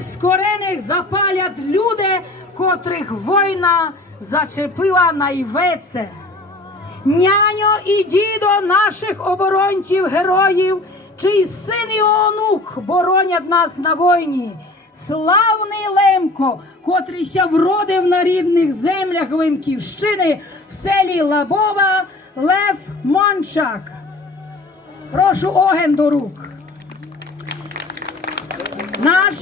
нескорених запалять люди, котрих війна зачепила найвеце. Няньо і дідо наших оборонців, героїв, чий син і онук боронять нас на війні. Славний Лемко, котрий ся вродив на рідних землях Лемківщини в селі Лабова Лев Мончак. Прошу оген до рук. Наш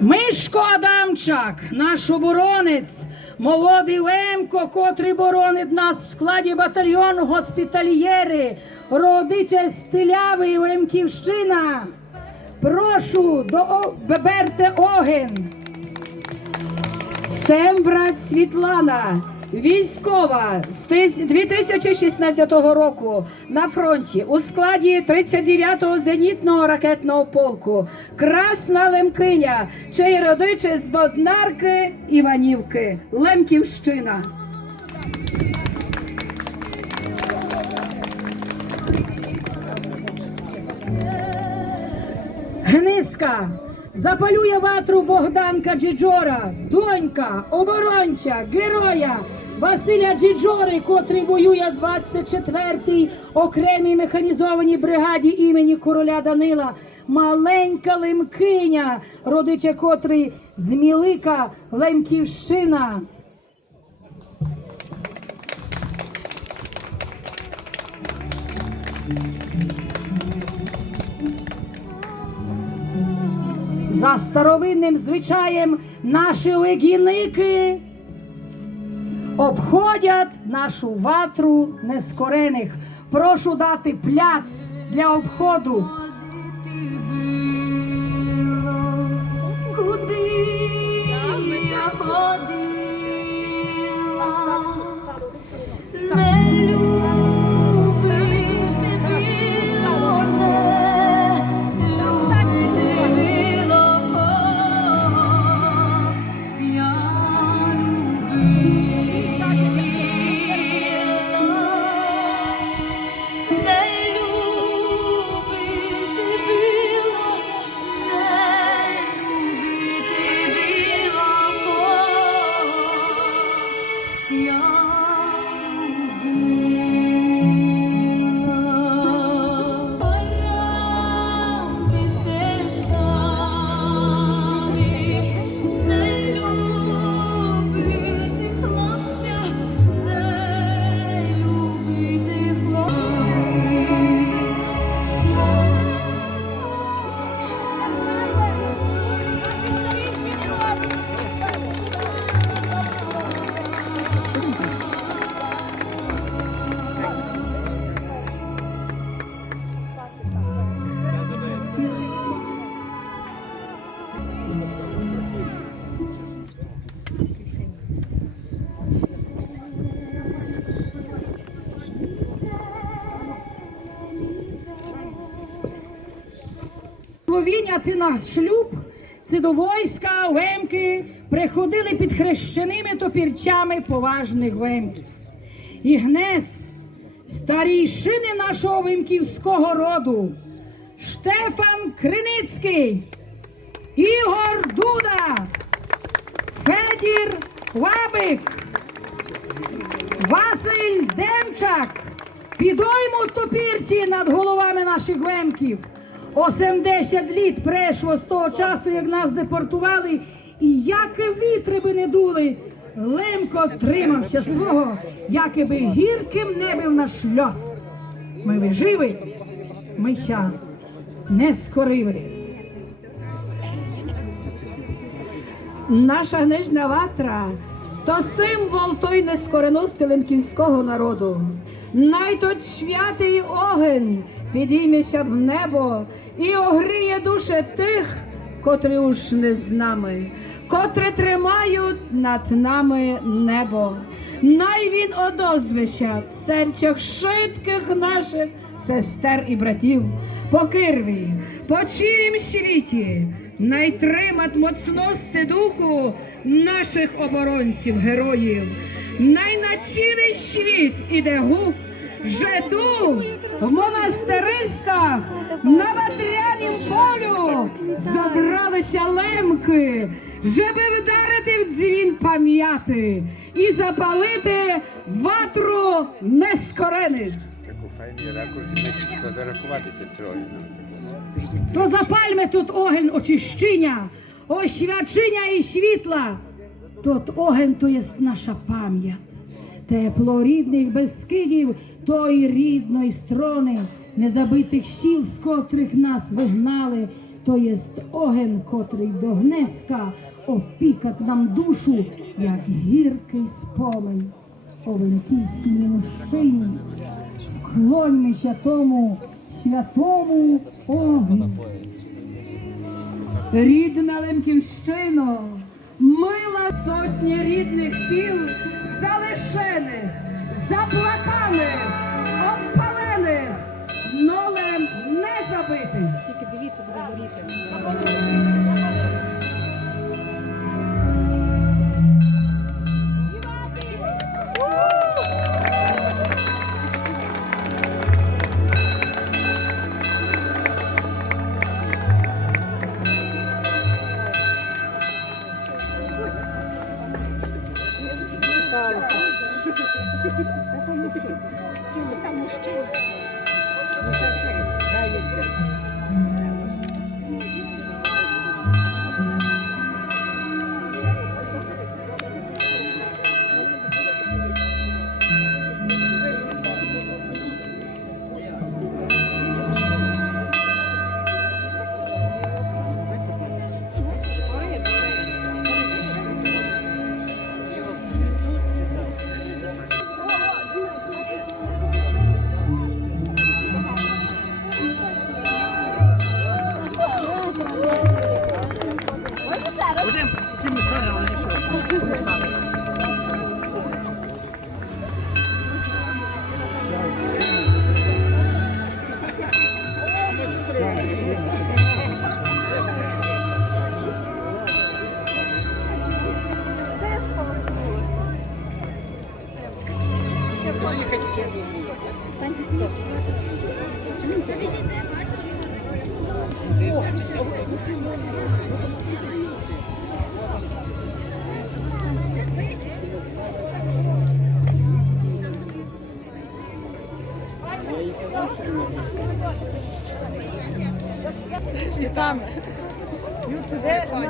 Мишко Адамчак, наш оборонець, молодий Лемко, котрий боронить нас в складі батальйону госпітальєри, родича Стиляви і Лемківщина. Прошу до о- огін. Сембрат Світлана, військова з тис- 2016 року на фронті у складі 39-го зенітного ракетного полку. Красна Лемкиня, чий родичі з Боднарки Іванівки, Лемківщина. Гниска запалює ватру Богданка Джиджора, донька, оборонця, героя Василя Джиджори, котрий воює 24-й окремій механізованій бригаді імені короля Данила. Маленька лемкиня, родиче котрий з Мілика Лемківщина. За старовинним звичаєм наші легіники обходять нашу ватру нескорених. Прошу дати пляц для обходу. Словіння це наш шлюб, це до війська, лемки приходили під хрещеними топірчами поважних лемків. І гнес старійшини нашого вимківського роду, Штефан Криницький, Ігор Дуда, Федір Лабик, Василь Демчак підоймуть топірці над головами наших лемків. 80 літ пройшло з того часу, як нас депортували, і яке вітри би не дули, Лемко тримався свого, яке би гірким не бив наш льос. Ми ви живі, ми ся не скорили. Наша гнижна ватра то символ той нескореності лемківського народу. Най тот святий огонь підійметься в небо і огріє душі тих, котрі уж не з нами, котрі тримають над нами небо. Най він одозвища в серцях шитких наших сестер і братів, по кирві, по цілім світі, найтримат моцності духу наших оборонців, героїв. Най на цілий світ іде гук Же ту в монастириськах на ватрянім полю забралися лемки, щоби вдарити в дзвін пам'яти і запалити ватру нескорених. То запальме тут огонь очищення, освячення і світла. Тут огонь то є наша пам'ять. Тепло рідних безкидів тої рідної сторони, незабитих сіл, з котрих нас вигнали, то є огонь, котрий до гнеска опікать нам душу, як гіркий спомин. Оленківській мужчині, вклоньмося тому святому огню. Рідна Лемківщино, мила сотня рідних сіл, залишених, заплаканих, обпалених, нолем не забитих. Вітаємо.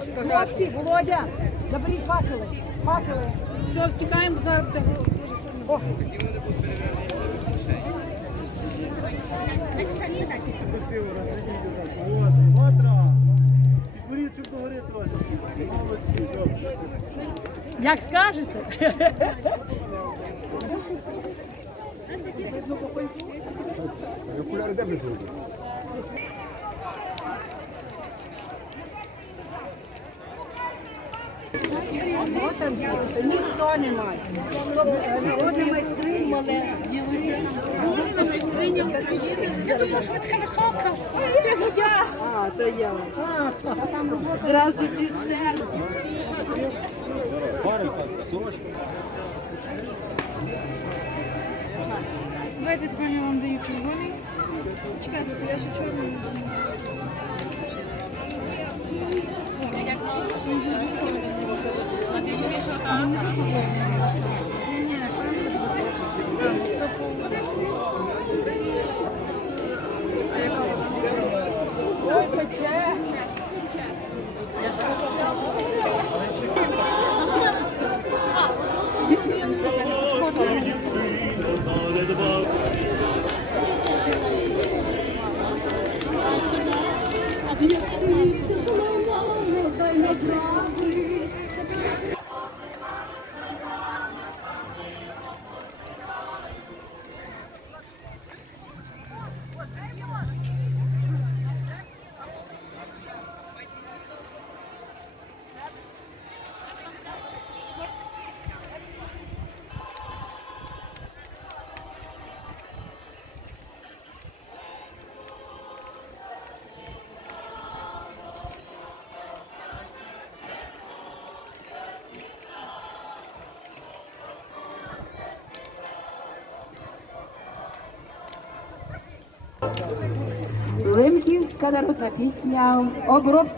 Хлопці, Володя, заберіть факели. Факели. Все, втікаємо, зараз буде О, Красиво розведіть так. От, ватра. Підберіть, щоб догори трошки. Молодці, добре. як скажете. Окуляри де без Ніхто не має. Народні майстрині мене ділися. Я думаю, що така висока. А, то я. Зразу сестер. Давайте тепер я вам даю червоний. Чекайте, я ще чорний. 민수수고. народна пісня, обробці